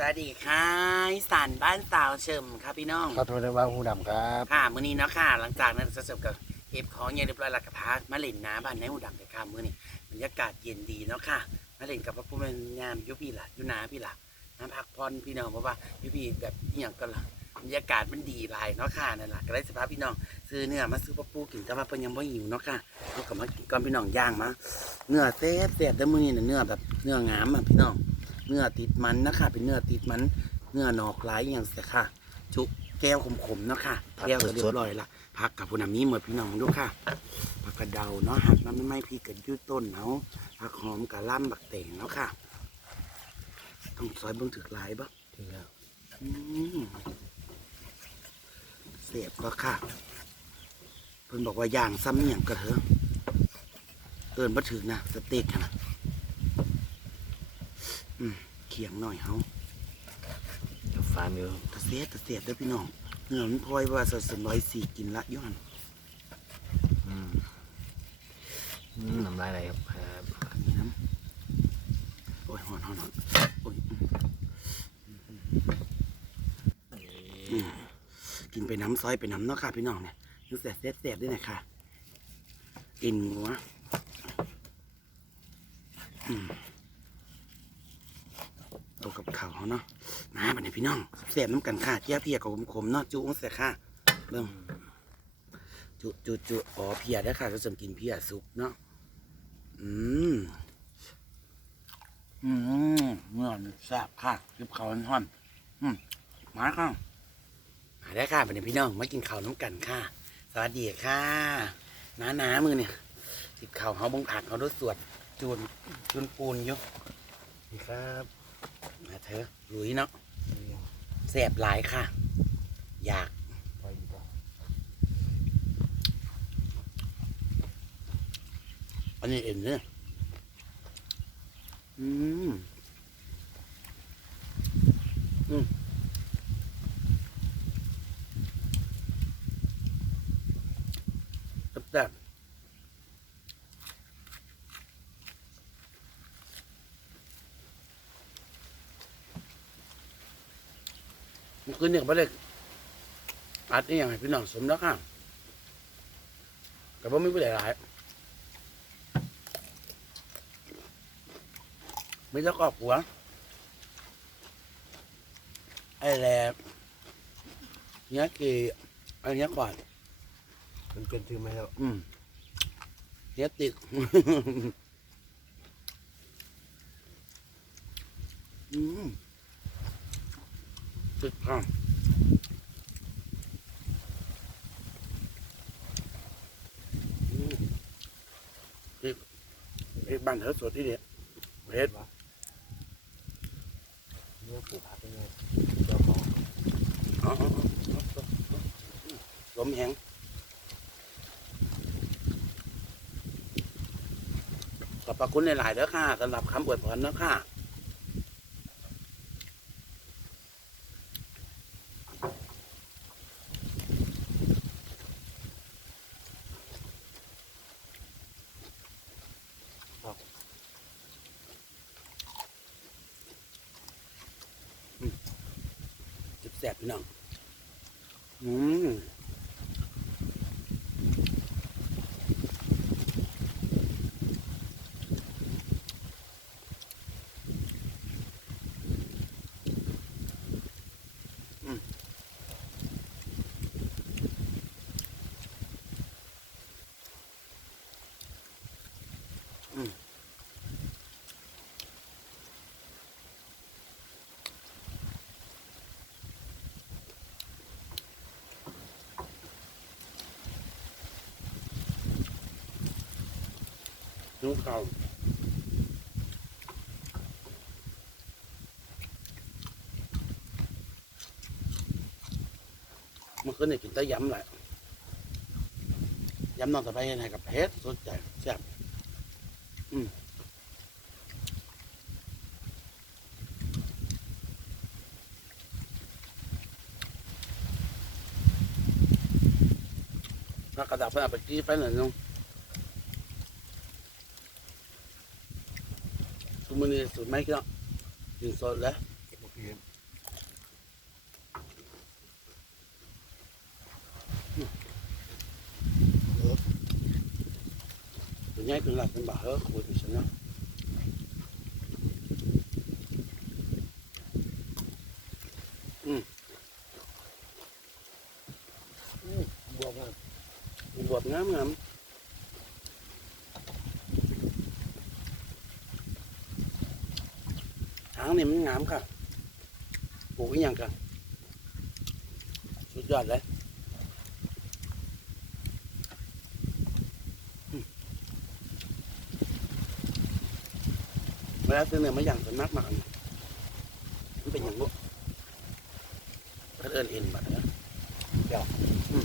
สวัสดีค่ะอีสานบ้านสาวเฉิมครับพี่น้อง ครับโทษนะว่าหูดำครับค่ะมื้อนี้เนาะค่ะ หลังจากนั้นจะเสร็จกับเก็บของอย่างเรียบร้อยแล้วก็พามาเล่นน้ำบ้านในหูดำเลยค่ะมื้อนี้บรรยากาศเย็นดีเนาะค่ะมาเล่นกับพระผู้เป็นงามอยุพี่ล่ะอยุนาพี่ล่ะน้ำพักผ่อนพี่น้องเพราะว่าอยุพี่แบบอหย่างก็ล่ะบรรยากาศมันดีหลายเนาะค่ะนั่นแหละก็เลยสภาพพี่น้อง ซื้อเนื้อมาซื้อปลาปูกินแต่ว่าเพิ่นยังบ่หิวเนาะค่ะเขาก็มากินก่อนพี่น้องย่างมาเนื้อเซฟเซฟแต่มื้อนี้น่ะเนื้อแบบเนื้องามอะพี่น้อง เนื้อติดมันนะคะ เป็นเนื้อติดมัน เนื้อนอกหลายอย่างเสียค่ะจุแก้วขมๆเนาะค่ะแก้วก็เรียบร้อยละพักกับผู้นำนี้หมดพี่น้องดูค่ะผักกระเดาเนาะหักน้ำไม่ไม่พี่กับยืดต้นเนาะผักหอมกะล่ำบักเต่งเนาะค่ะต้องซอยเบิ่งถึกหลายบ่ถึงแล้วอืมเสียบก็ค่ะ เพิ่นบอกว่าย่างซ้ำอย่างกระเถอะเอินบ่ถึกนะสเต็กอะนะอืม เขียงหน่อยเฮาเดี๋ยวฟาร์มอยู่ตะเสียดตะเสียดเด้อพี่น้องเนื้อมันพลอยว่าสดสร้อยสี่กินละอย้อนอืมอืมน้ำลายไหลครับครับอันนี้น้ำโอ้ยหอนหอนหอนโอ้ยอืมกินไปน้ำซอยไปน้ำเนาะค่ะพี่น้องเนี่ยยูเสียเสียดเสียดด้วยนะค่ะกินหัวอืมเอากับข้าว เขาเนาะมาบัดนี้พี่น้องเสียบน้ำกันค่ะเจียเพียกับขมๆเนาะจุ้งเสียค่ะเริ่มจุจุจุอ๋อเพียได้ค่ะก็จะกินเพียสุกเนาะอืมอืมเมื่อนี่แซ่บค่ะริบเขาห่อนอืมมาค่ะมาได้ค่ะเป็นพี่น้องมากินข้าวน้ำกันค่ะ สวัสดีค่ะน้านามือเนี่ยจิบข้าวเขาบงผักเขาด้วยสวดจูนจูนปูนอยู่ครับ มาเถอะลุยเนาะแซ่บหลายค่ะ อยากไปอีกแล้วอันนี้เอ็นเนี่ยอืม อืมแซ่บ ๆมันคือเนี่ยบ่ได้อัดนี่ยังไงพี่น้องสมแล้วค่ะแต่ว่าไม่เป็นไรหลายไม่ต้องกอบหัวไอ้แหลบเนี้ยคือไอ้เนี้ยก่อนมันเป็นถือไหมครับอืมเนี้ยติด อืม ติดข้างอืมติดติดบ้านเธอสดที่เดียเฮ็ดเนื้อปูผัดเป็นไงเจ้าของอ๋อลมแห้งขอบพระคุณหลายๆเด้อค่ะสำหรับคำอวยพรเนาะค่ะ นุ่งเขาวเมื่อคืนนี่กินแต่ยำแหละยำนอนสบายยังไงกับเพชรสดใจแซ่บอืมกระดับเพื่อนเอาไปกี้ไปหน่อยนึง สุมือนี่สุดไหมครับกินสดแล้วเย็นตัวใหญ่ขึ้นหลับเป็นบ่าเฮ้อขวดอยู่ฉันเนาะอืมอืมบวบอะบวบงามงามหางนี่มันงามค่ะปลูกอีห ยังกันสุดยอดเลยเวลาซื้อเนื้อมาอย่างส่วนมากมากนี่มันเป็นอย่างบุก็เอินเอ็นบัดนะแก้วอืม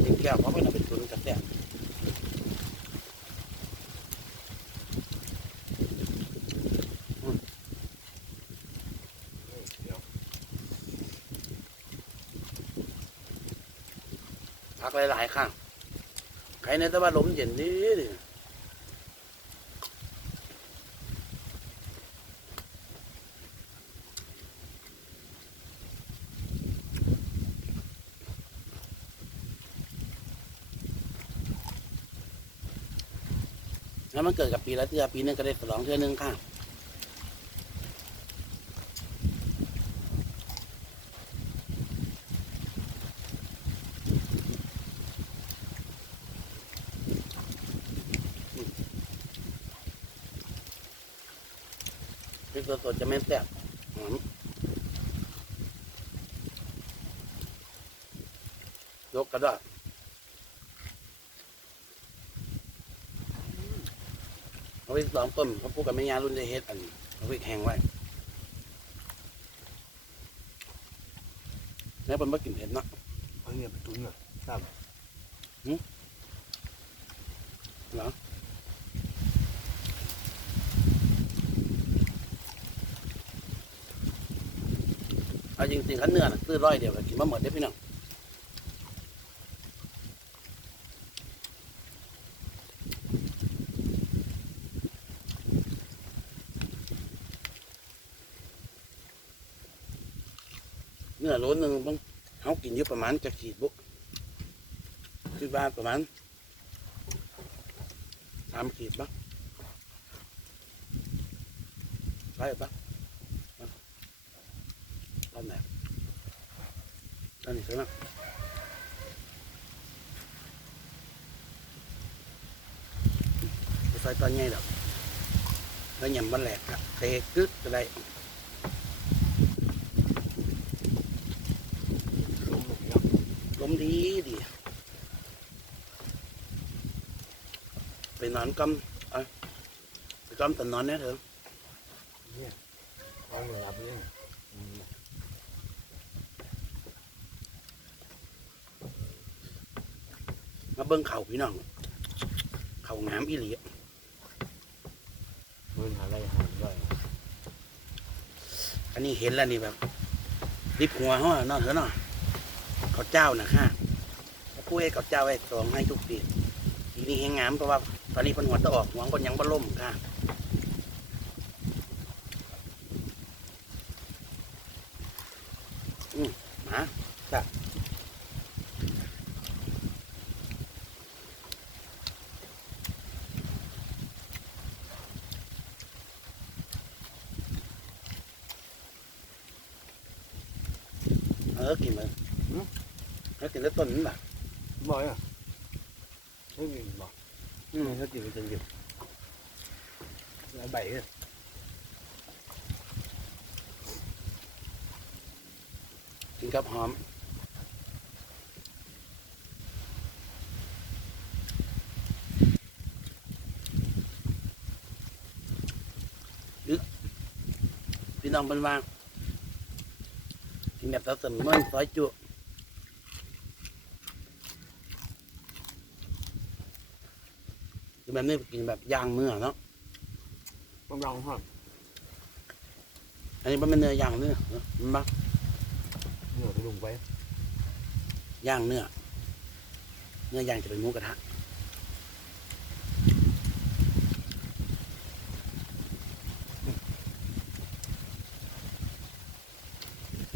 เป็นแก้วเพราะมันเอาเป็นตุนกระแสพัก หลายๆข้างใครในต่ว่าลมเย็นดีดิแล้วมันเกิดกับปีละเทือปีหนึงก็ได้สองเทือหนึงค่ะพ ริกสดๆจะไม่แซ่บหอมยกกระดาษเอาไปสองต้นเขาปลูกกับแม่ยารุ่นได้เฮ็ดอันเอาไปแห้งไว้แล้วเป็นมากินเผ็ดเนาะเอาเนี่ยไปตุ้นอะทราบเหรอเอา จริงๆขั้นเนื้อน่ะซื้อร้อยเดียวก็กินมาหมดได้อพี่น้องเนื้อโลหนึ่งต้องเขากินอยู่ประมาณจะขีดบุกคิดว่าประมาณสามขีดปะใช่ปะปะ ตอนไหนตอนนี้ใช่ไหมไปใส่ตอนใหญ่ดอกแล้วยำมันแหลกอะเตะกึดก็ได้ ลมหนุนยับ ลมดีดีไปนอนกำเอ้ยไปกำแต่นอนเนี่ยเถอะ เอาเลยครับเนี่ยอืม มา เบิ้งเขาพี่น้อง เขางามอีหลีเงินหาอะไรหาด้วยอันนี้เห็นแล้วนี่แบบริบหัวเขาอะเนาะเถอะเนาะเขาเจ้านะค่ะเขาพูดให้เขาเจ้าให้สองให้ทุกปีปีนี้แหงงามเพราะว่าตอนนี้เพันหัวตะออกหัวคนยังบ่ล่มค่ะ เออกินเลยแล้วกินแล้วต้นนี่แบบบ่อยอะไม่มีบ่อืมเขากินไปจนหยุดแล้วใบเนี่ยกินกับหอมดึกพี่น้องเป็นว่า กินแบบเสาเสมอซอยจุกินแบบนี้กินแบบย่างเนื้อเนาะต้องลองฮะอันนี้มันเป็นเนื้อย่างเนื้อเนอะมันปะเหนือไปลงไปย่างเนื้อเนื้อย่างจะเป็นหมูกระทะ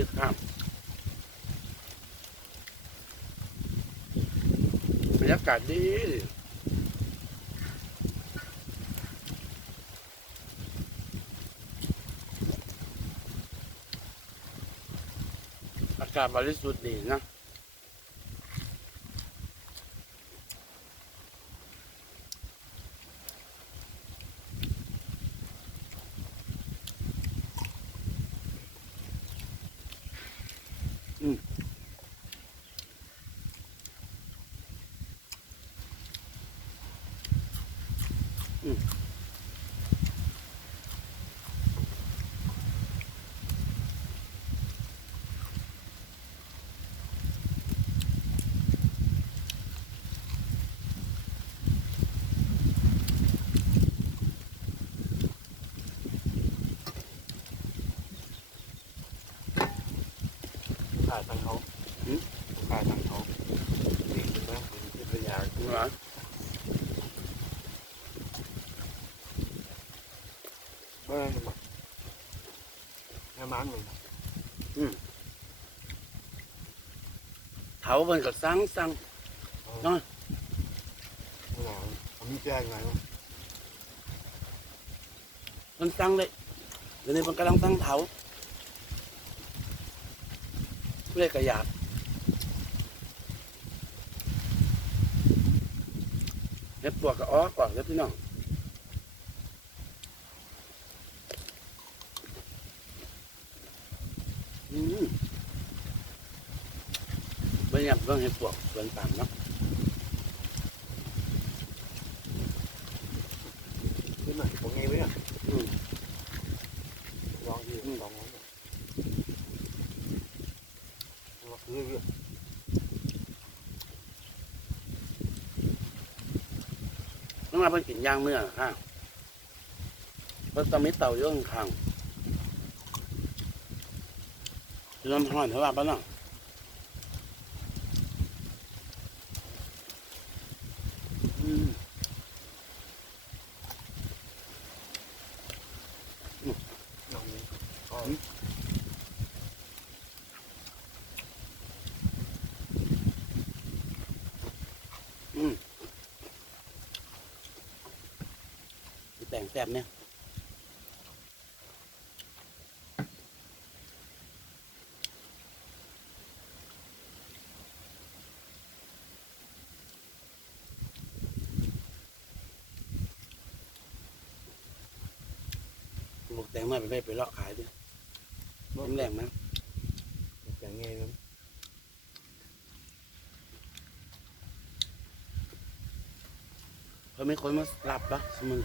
คือข้ามบรรยากาศดีอากาศบริสุทธิ์ดีนะ ขาดทางเขา หืม ขาดทางเขาเด็กนะเป็นพยา เหรอ เมื่อมา มันเลยเถามันก็สั่งสั่งเมื่อไหร่เขามีแจ้งไงวะมันสั่งเลยเดี๋ยวนี้มันกำลังสั่งเถาเลยกกระยาดเห็ดปวกก็อ้อกก่อนแล้วพี่น้องอืม ไม่อยากเรื่องเห็ดปวกสวนต่างเนาะขึ้นหน่อยตรงนี้ไว้เนี่ยอืมลองดิลองเนี่ยลองซื้อเรื่อยน้องมาเป็นกินย่างเนื้อค่ะเพราะตอนนี้เต่าเยอะข้างๆจะน้ำห้อนเท่าไหร่บ้างเนาะอืม ลองนี้ก็ อืมแต่ งแซ่บเนี่ยลูกแตงมาไปไปไปเลาะขายดิน้ำแรงนะอย่างไงนั้นเพราะไม่คนมาหลับปะสมือ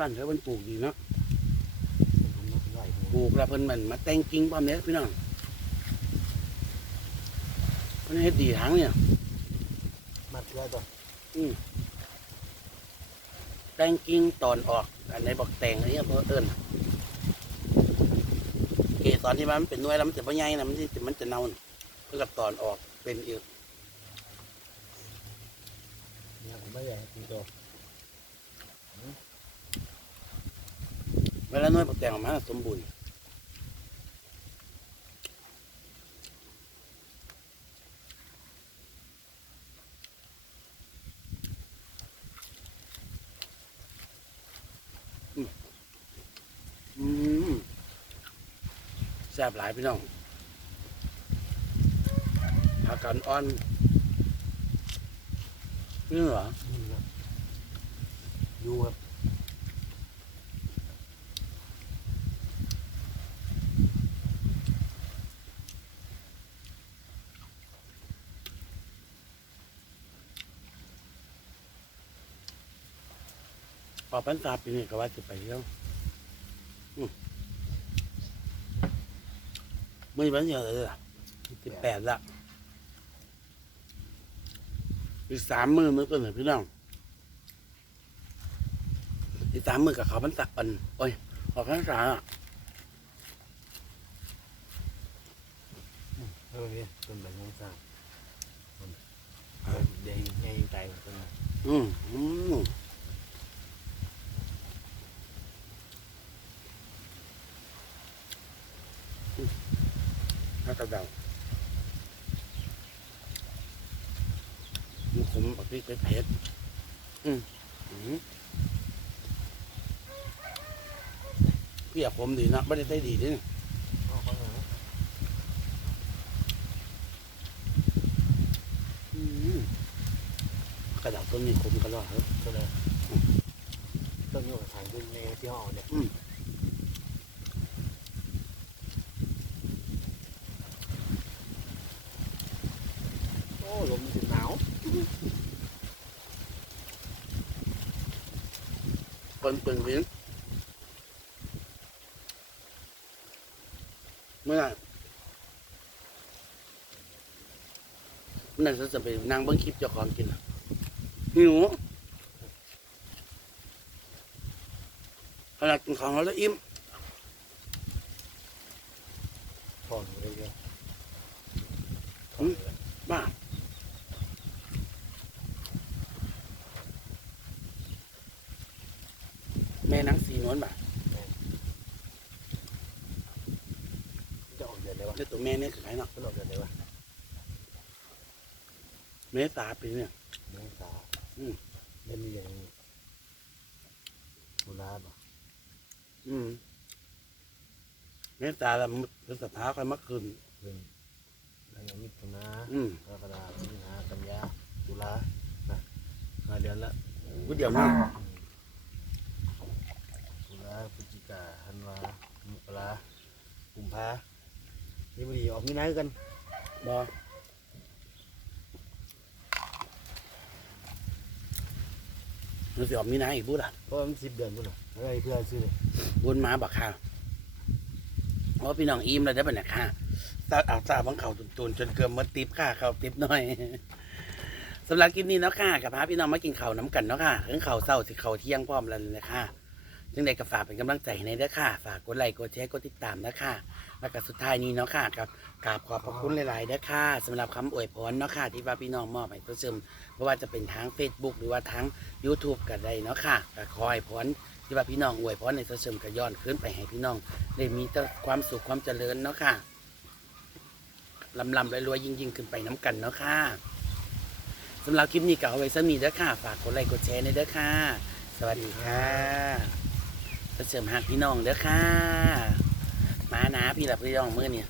บ้านเขาเป็นปลูกดีเนาะผมไม่ไหวปลูกแล้วเพิ่นมันมาแต่งกิ่งความเนี้ยพี่น้องเพิ่นเฮ็ดดีทางเนี่ยมัดได้ป่ะแต่งกิ่งตอนออก อันไหนบอกแต่งอะไรเงี้ยเพิ่นเอิ้นเกสรที่มันเป็นหน่วยแล้วมันจะบ่ใหญ่นะมันจะมันจะเน่าน่ะเพื่อกับตอนออกเป็นอีกเนี่ยไม่ใหญ่จริงตัว เวลาน่วยบอกแต่งออกมาสมบูรณ์แซ่บหลายพี่น้องผักกันอ่อนนี่เหรออยู่ครับ พอพันษาปีนี้ก็ว่าจะไปเที่ยวอืมมื่อวันเดียวเลยล่ะสิบแปดละอีกสามมือมือก็เหนือพี่น้องอีกสามมือกับเขาพันษาอันโอ้ยออกพันษาอะเออเนี่ยเป็นแบบนี้สร้างเดี๋ยวให้ใจคนอืมอืม ถ้ากระเดามันขมแบบพริกเผ็ดๆอืมอืมพี่อยากขมดีนะไม่ได้ได้ดีด้วยพ่อเขาเหรออืมกระดาษต้นนี้ขมกระดาษเหรอก็เลยต้นอยู่กับทางขึ้นในที่ห้องเนี่ย อืม โอ้ ลมมันถึงหนาวคนเป็นลิ้นเมื่อนั่นจะไปนั่งเบิ้งคลิปเจ้าของกินหิวขนาดกินของเราแล้วอิ่ม พ่อหนูเลยเดียว บ้า แม่นังสีนวลบ่าจะออกเดือนเลยวะแล้วตัวแม่เนี่ยคือใครเนาะมันออกเดือนเลยวะเมษาปีเนี่ย เมษาอืมไม่มีอย่างตุลาบ่อืมเมษาแล้วพฤษภาค่อยมาคืนเป็นแล้วก็มิถุนาอืมกรกฎาคมสิงหากันยาตุลานะห้าเดือนละ กูเดี๋ยวนะตุลาพฤศจิ กาธันวามกรากุมภานี่พอดีออกมีนาคือกันบอมันสิออกมีนาอีกบุญอะเพราะมันสิบเดือนพุ่นน่ะอะไรเพื่อซื้อบุญมาบักข้าวเพราะพี่น้องอิ่มแล้วได้ปะเนี่ยค่ะตาเอาตาบังเข่าตุนๆจนเกือบหมดติบค่ะเข่าติบหน่อยสำหรับคลิปนี้เนาะค่ะกับพาพี่น้องมากินข้าวน้ำกันเนาะค่ะถึงข้าวเศร้าสิข้าวเที่ยงพร้อมแล้วเลยค่ะ จึงได้ก็ฝากเป็นกำลังใจในเด้อค่ะ ฝากกดไลค์กดแชร์กดติดตามนะค่ะแล้วก็สุดท้ายนี้เนาะค่ะกับกราบขอบพระคุณหลายๆเด้อค่ะสำหรับคำอวยพรเนาะค่ะ ที่ว่าพี่น้องมอบให้ตัวเสริมไม่ว่าจะเป็นทาง Facebook หรือว่าทาง YouTube ก็ได้เนาะค่ะก็ขอให้พรที่ว่าพี่น้องอวยพรในตัวเสริมก็ย้อนขึ้นไปให้พี่น้อง ได้มีแต่ความสุขความเจริญเนาะค่ะลำลำรวยๆยิ่งๆขึ้นไปน้ำกันเนาะค่ะสำหรับคลิปนี้ก็เอาไว้สมีเด้อค่ะ ฝากกดไลค์กดแชร์ในเด้อค่ะ สวัสดีค่ะ เสริมหักพี่น้องเด้อค่ะ มานะพี่หลับพี่น้องมือเนี่ย